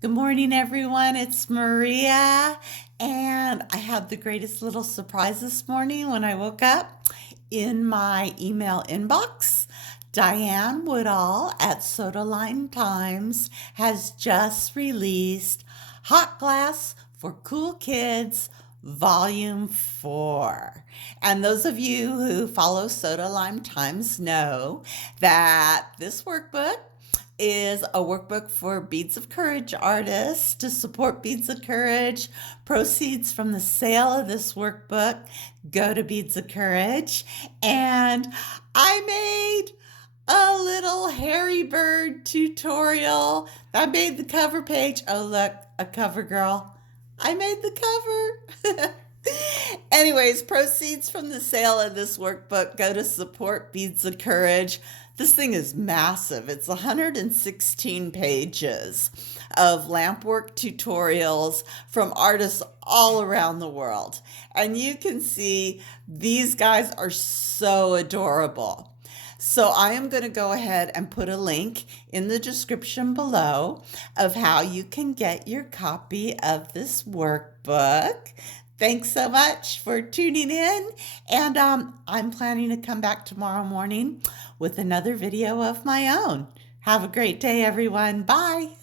Good morning, everyone. It's Maria, and I had the greatest little surprise this morning when I woke up. In my email inbox, Diane Woodall at Soda Line Times has just released Hot Glass for Cool Kids Volume 4. And those of you who follow Soda Lime Times know that this workbook is a workbook for Beads of Courage artists to support Beads of Courage. Proceeds from the sale of this workbook go to Beads of Courage. And I made a little hairy bird tutorial. I made the cover page. Oh, look, a cover girl. I made the cover. Anyways, proceeds from the sale of this workbook go to support Beads of Courage. This thing is massive. It's 116 pages of Lampwork tutorials from artists all around the world. And you can see these guys are so adorable. So I am going to go ahead and put a link in the description below of how you can get your copy of this workbook. Thanks so much for tuning in, and I'm planning to come back tomorrow morning with another video of my own. Have a great day, everyone. Bye.